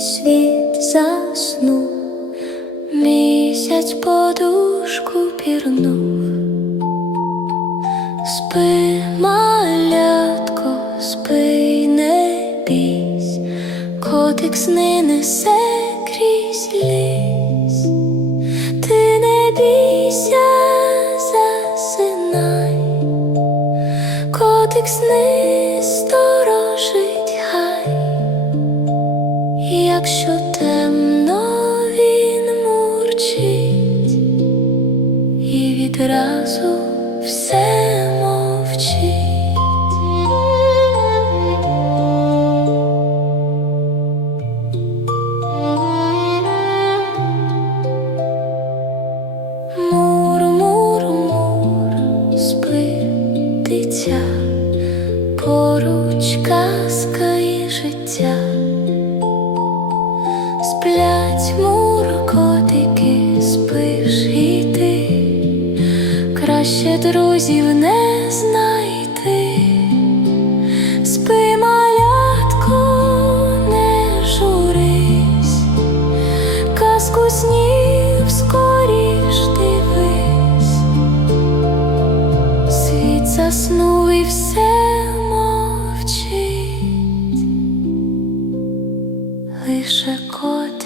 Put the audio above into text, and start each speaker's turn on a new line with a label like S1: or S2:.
S1: світ заснув, місяць подушку пірнув, спи малятко, спи не бійсь, котик сни несе крізь ліс, ти не бійся, засинай, котик сни стой. Якщо темно він мурчить, і відразу все мовчить. Мур, мур, мур, спи, дитя, поруч казка пітьму котики, спиш і ти, краще друзів не знайти, спи малятко, журись, казку снів скоріш дивись, світ заснув і все. Лише кот.